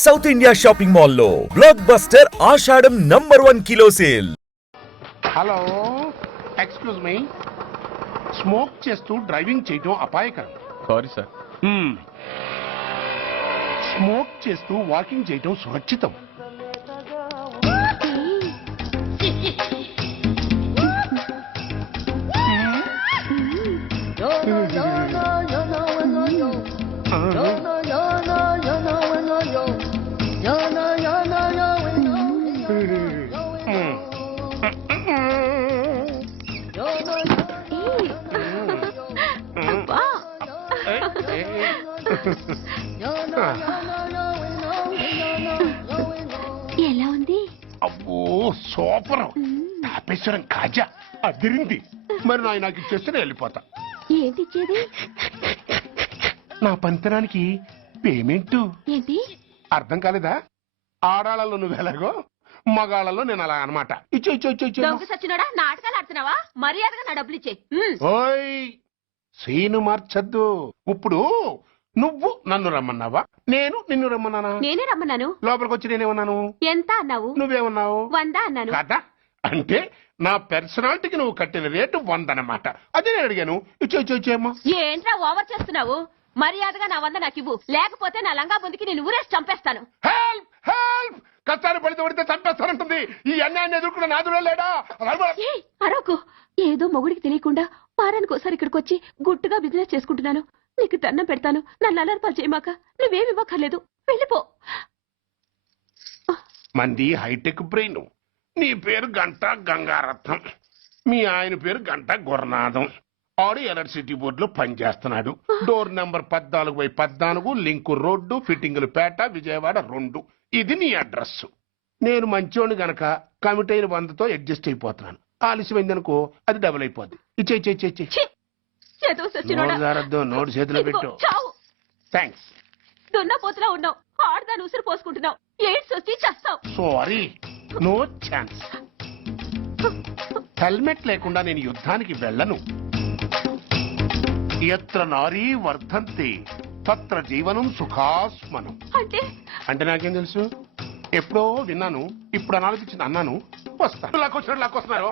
South India shopping mall లో blockbuster Ashadham number 1 kilo sale. Hello, excuse me. Smoke చేస్తూ driving చేయడం అపాయకరం. Sorry sir. Smoke చేస్తూ walking చేయడం సురక్షితం. ఎలా ఉంది? అబ్బో సూపర్. తాపేశ్వరం కాజా అదిరింది. మరి నాకు ఇచ్చేస్తే వెళ్ళిపోతా. ఏంటి ఇచ్చేది? నా పంతనానికి పేమెంట్. ఏంటి అర్థం కాలేదా? ఆడాళ్ళలో నువ్వు ఎలాగో, మగాళ్ళలో నేను అలా అనమాట. దొంగ సచ్చినోడా, నాటకాలు ఆడుతున్నావా? మర్యాదగా నా డబ్బులు ఇచ్చే. ఓయ్ సీను మార్చద్దు. ఇప్పుడు నువ్వు నన్ను రమ్మన్నావా, నేను నిన్ను రమ్మన్నానా? నేనే రమ్మన్నాను. లోపలికి వచ్చి నేనేమన్నాను? ఎంత అన్నావు? నువ్వేమన్నావు? 100 అన్నాను. కదా, అంటే నా పర్సనాలిటీకి నువ్వు కట్టిన రేటు 100 అన్నమాట. అదే నేను అడిగాను. ఇచ్చేమ్మా. ఏంట్రా ఓవర్ చేస్తున్నావు? మర్యాదగా నా 100 నాకు ఇవ్వు, లేకపోతే నా లంగా ముందుకి నేను ఊరేసి చంపేస్తాను. Help help. కష్టాలు పడితే చంపేస్తానంటుంది. ఈ అన్యాయాన్ని ఎదుర్కొన్న నాదుడే లేడా? అరకు ఏదో మొగుడికి తెలియకుండా వారానికి ఒకసారి ఇక్కడికి వచ్చి గుట్టుగా బిజినెస్ చేసుకుంటున్నాను. నీకు దండం పెడతాను, నన్ను అలర్పాలు చేయమాక. నువ్వేమి ఇవ్వక్కర్లేదు, వెళ్ళిపో. మంది హైటెక్ బ్రెయిన్. నీ పేరు గంటా గంగారత్నం, మీ ఆయన పేరు గంటా గురనాథం. ఆడు ఎలక్ట్రిసిటీ బోర్డులో పనిచేస్తున్నాడు. డోర్ నెంబర్ 14/14, లింకు రోడ్డు, ఫిట్టింగులు పేట, విజయవాడ 2. ఇది నీ అడ్రస్. నేను మంచోని గనక కమిట్ అయిన 100తో అడ్జస్ట్ అయిపోతున్నాను. ఆలస్యమైందనుకో అది డబుల్ అయిపోద్ది. ఇచ్చే నోటు చేతిలో పెట్టు. థ్యాంక్స్. దున్నపోతులా ఉన్నావు, ఆడదాన్ని ఉసురు పోసుకుంటున్నావు. ఎయిడ్స్ వచ్చి చస్తావు. Sorry, no chance. హెల్మెట్ లేకుండా నేను యుద్ధానికి వెళ్ళను. ఎత్ర నారీ వర్ధంతి తత్ర జీవనం సుఖాస్మనం. అంటే నాకేం తెలుసు? ఎప్పుడో విన్నాను, ఇప్పుడు అనాలపించింది అన్నాను. వస్తాను. లాక్కొస్తున్నారు.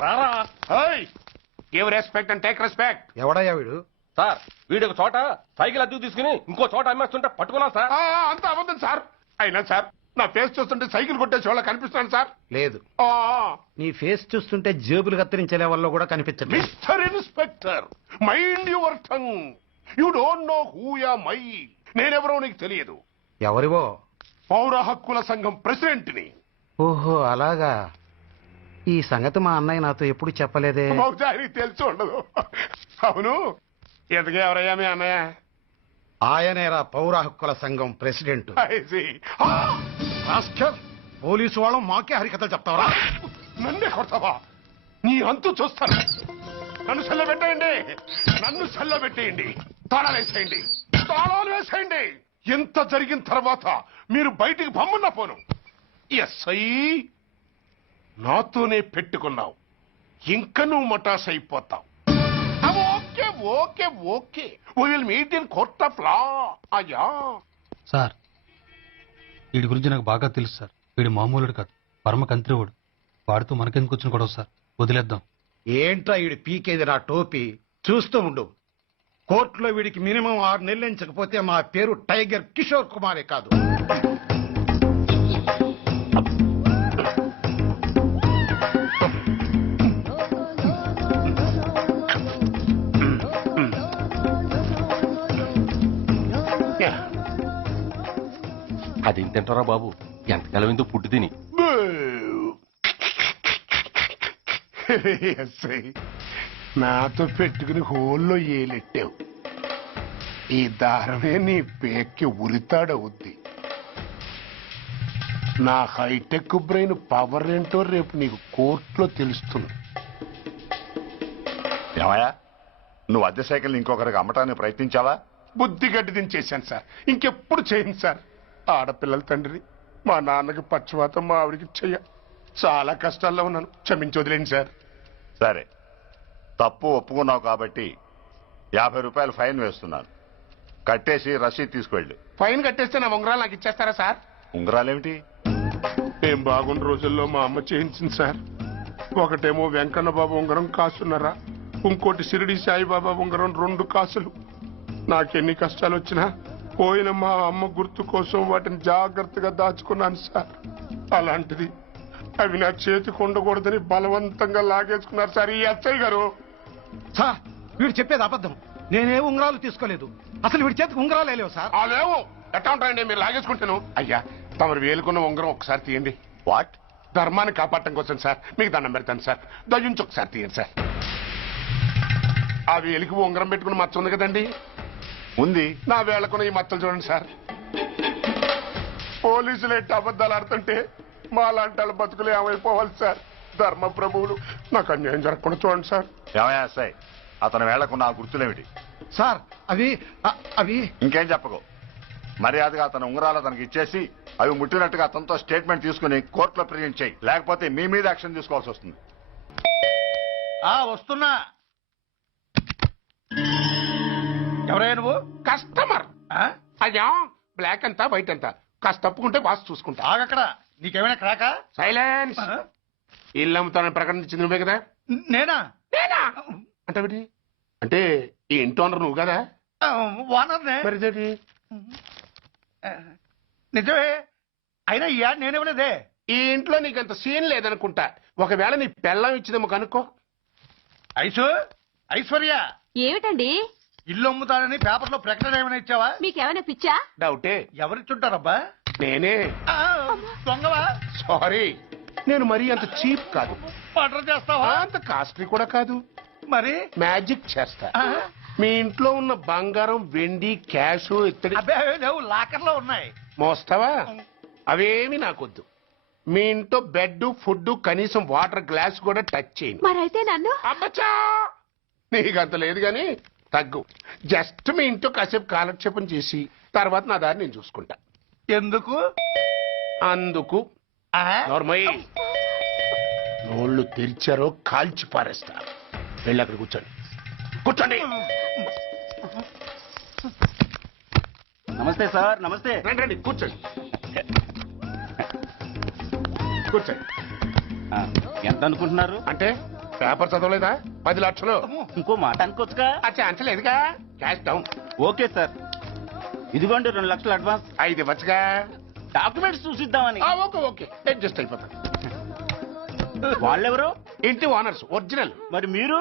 Give respect and take respect. ఎవడయ్యా వీడు? సార్, వీడు ఒక చోట సైకిల్ అద్దెకు తీసుకుని ఇంకో చోట అమ్మేస్తుంటే పట్టుకున్నాం సార్. అంత అబద్ధం సార్. అయినా సార్, నా ఫేస్ చూస్తుంటే సైకిల్ కొట్టే చోళ్ళ కనిపిస్తాను సార్. లేదు, నీ ఫేస్ చూస్తుంటే జేబులు కత్తిరించే లెవెల్లో కూడా కనిపించదు. Mister inspector, mind your tongue. You don't know who am I. నేనెవరో నీకు తెలియదు. ఎవరివో? పౌర హక్కుల సంఘం ప్రెసిడెంట్ ని. ఓహో అలాగా. ఈ సంగతి మా అన్నయ్య నాతో ఎప్పుడు చెప్పలేదే. బహుశా ఆయనకి తెలిసి ఉండదు. అవును, ఎదుగు ఎవరయ్యా మీ అన్నయ్య? ఆయనేరా పౌర హక్కుల సంఘం ప్రెసిడెంట్. పోలీసు వాళ్ళం మాకే హరికథలు చెప్తావరా? నన్నే కొడతావా? నీ అంతు చూస్తాను. నన్ను సెల్లబెట్టేయండి, నన్ను సెల్లబెట్టేయండి. తాళాలు వేసేయండి, తాళాలు వేసేయండి. ఎంత జరిగిన తర్వాత మీరు బయటికి పంపన్న పోను. ఎస్ఐ, నాతోనే పెట్టుకున్నావు, ఇంకా నువ్వు మటాస్ అయిపోతావు. Okay okay okay, will meet in court of law. అయ్యా సార్, వీడి గురించి నాకు బాగా తెలుసు సార్. వీడు మామూలుడు కాదు, పరమ కంత్రివాడు. వాడితో మనకెందుకు వచ్చిన గొడవ సార్, వదిలేద్దాం. ఏంట్రా వీడి పీకేది నా టోపీ? చూస్తూ ఉండు. కోర్టులో వీడికి మినిమం 6 నెలలు ఎంచకపోతే మా పేరు టైగర్ కిషోర్ కుమారే కాదు. అది తింటారా బాబు? ఎంతకాలం ఎందుకు పుట్టి తిని. నాతో పెట్టుకుని హోల్లో ఏలెట్టావు. ఈ దారమే నీ పేక్కి ఉరితాడవుద్ది. నా హైటెక్ బ్రెయిన్ పవర్ ఏంటో రేపు నీకు కోర్టులో తెలుస్తుంది. ఏమయ్యా, నువ్వు అద్దె సైకిల్ ఇంకొకరికి అమ్మటానికి ప్రయత్నించావా? బుద్ధి గడ్డి దించేశాను సార్, ఇంకెప్పుడు చేయను సార్. ఆడపిల్లల తండ్రి, మా నాన్నకి పక్షవాతం, మా ఆవిడికి చెయ్య. చాలా కష్టాల్లో ఉన్నాను, క్షమించి వదిలేండి సార్. సరే, తప్పు ఒప్పుకున్నావు కాబట్టి 50 రూపాయలు ఫైన్ వేస్తున్నాను. కట్టేసి రసీదు తీసుకువెళ్ళు. ఫైన్ కట్టేస్తే నా ఉంగరాలు నాకు ఇచ్చేస్తారా సార్? ఉంగరాలేమిటి? ఏం బాగున్న రోజుల్లో మా అమ్మ చేయించింది సార్. ఒకటేమో వెంకన్న బాబు ఉంగరం కాసున్నరా, ఇంకోటి షిరిడి సాయిబాబా ఉంగరం 2 కాసులు. నాకెన్ని కష్టాలు వచ్చినా పోయిన మా అమ్మ గుర్తు కోసం వాటిని జాగ్రత్తగా దాచుకున్నాను సార్. అలాంటిది అవి నా చేతికి ఉండకూడదని బలవంతంగా లాగేసుకున్నారు సార్ ఈ ఎస్ఐ గారు. సార్ వీడు చెప్పేది అబద్ధం. నేనే ఉంగరాలు తీసుకోలేదు. అసలు వీడి చేతికి ఉంగరాలే లేవు సార్. ఆ లేవు ఎట్టా ఉంటాయండి మీరు లాగేసుకుంటాను. అయ్యా తమరు వేలుకున్న ఉంగరం ఒకసారి తీయండి. వాట్? ధర్మాన్ని కాపాడటం కోసం సార్, మీకు దండం పెడతాను సార్. దయ్యుంచి ఒకసారి తీయండి సార్. ఆ వేలికి ఉంగరం పెట్టుకుని మచ్చ ఉంది కదండి, ఉంది. నా వేళకున్న ఈ మచ్చలు చూడండి సార్. పోలీసులు ఎట్టి అబద్ధాలు ఆడుతుంటే మా లాంటి వాళ్ళ బతుకులు ఏమైపోవాలి సార్. ధర్మ ప్రభువులు నాకు అన్యాయం జరగకుండా చూడండి సార్. ఏమయ్యా ఎస్ఐ, అతని వేళకున్న ఆ గుర్తులేమిటి? సార్ అవి ఇంకేం చెప్పకు. మర్యాదగా అతని ఉంగరాలు అతనికి ఇచ్చేసి అవి ముట్టినట్టుగా అతనితో స్టేట్మెంట్ తీసుకుని కోర్టులో ప్రెజెంట్ చేయి. లేకపోతే మీ మీద యాక్షన్ తీసుకోవాల్సి వస్తుంది. వస్తున్నా. ఎవరయ్యా నువ్వు? కస్టమర్. అయ్యా బ్లాక్ అంతా వైట్ అంతా కాస్త తప్పుకుంటే వాసు చూసుకుంటా. ఆగక్కడ. నీకేమైనా క్రాకా? సైలెన్స్. ఇల్లు అమ్ముతానని ప్రకటించింది నువ్వే కదా? నేనా? అంటే అంటే ఈ ఇంటి ఓనర్ నువ్వు కదా? ఓనర్నే. మరి ఇదేంటి? నిజమే. అయినా ఈ యాడ్ నేనేమలేదే. ఈ ఇంట్లో నీకంత సీన్ లేదనుకుంటా. ఒకవేళ నీ పెళ్ళం ఇచ్చిందేమో కనుక్కో. ఐశ్వర్య ఏమిటండి ఇల్లు అమ్ముతానని పేపర్ లో ప్రకటన ఏమైనా ఇచ్చావా? మీకేమైనా పిచ్చా? డౌటే. ఎవరిచ్చుంటారబ్బా? నేనే. దొంగవా? సారీ, నేను మరీ అంత చీప్ కాదు. మర్డర్ చేస్తావా? అంత కాస్ట్లీ కూడా కాదు. మరి మ్యాజిక్ చేస్తా. మీ ఇంట్లో ఉన్న బంగారం, వెండి, క్యాష్ ఇత్తడి అబ్బే లేవు, లాకర్ లో ఉన్నాయి. మోస్తావా? అవేమి నాకొద్దు. మీ ఇంట్లో బెడ్, ఫుడ్, కనీసం వాటర్ గ్లాస్ కూడా టచ్ చేయను. మరైతే నన్ను అబ్బచ్చా, నీకంత లేదు గాని తగ్గు. జస్ట్ మీ ఇంట్లో కాసేపు కాలక్షేపం చేసి తర్వాత నా దారి నేను చూసుకుంటా. ఎందుకు? అందుకు. నోర్మయ్య, నోళ్ళు తెరిచారో కాల్చి పారేస్తా. వెళ్ళి అక్కడ కూర్చోండి. కూర్చోండి. నమస్తే సార్. నమస్తే. రండి రండి కూర్చోండి. కూర్చోండి. ఎంత అనుకుంటున్నారు? అంటే పేపర్ చదవలేదా? 10 లక్షలు. ఇంకో మాట అనుకోవచ్చుగా. ఆ ఛాన్స్ లేదుగా. Cash down. ఓకే సార్, ఇదిగోండి 2 లక్షలు అడ్వాన్స్. 5 ఇవ్వచ్చుగా. డాక్యుమెంట్స్ చూసిద్దామని. ఓకే ఓకే, అడ్జస్ట్ అయిపోతా. వాళ్ళెవరు? ఇంటి ఓనర్స్. ఒరిజినల్. మరి మీరు?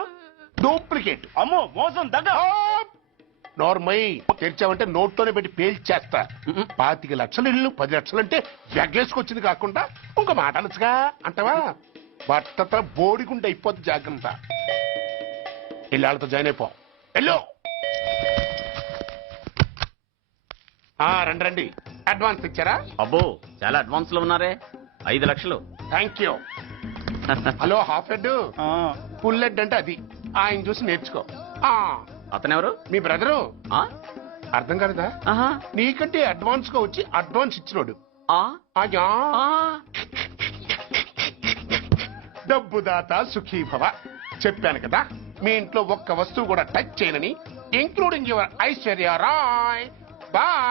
డూప్లికేట్. అమ్మో మోసం దగ్గ. నోర్మై తెరిచావంటే నోట్లోనే పెట్టి పేల్చేస్తా. 25 లక్షలు ఇల్లు 10 లక్షలు అంటే జగ్గేసుకొచ్చింది కాకుండా ఇంకో మాట అనొచ్చుగా. అంటావా? బట్టతో బోడిగుండి అయిపోద్ది. జాగ్రత్త. ఇల్లాళ్ళతో జాయిన్ అయిపో. ఎల్లో. రండి రండి. అడ్వాన్స్ ఇచ్చారా? అబ్బో చాలా అడ్వాన్స్ లో ఉన్నారే. 5 లక్షలు. Thank you. Hello, half head full head అంటే అది. ఆయన చూసి నేర్చుకో. అతనెవరు? మీ బ్రదరు. అర్థం కాలేదా? నీకంటే అడ్వాన్స్ గా వచ్చి అడ్వాన్స్ ఇచ్చినోడు. అయ్యా, డబ్బు దాత సుఖీ భవ. చెప్పాను కదా, మీ ఇంట్లో ఒక్క వస్తువు కూడా టచ్ చేయనని, including your Aishwarya Rai. Bye.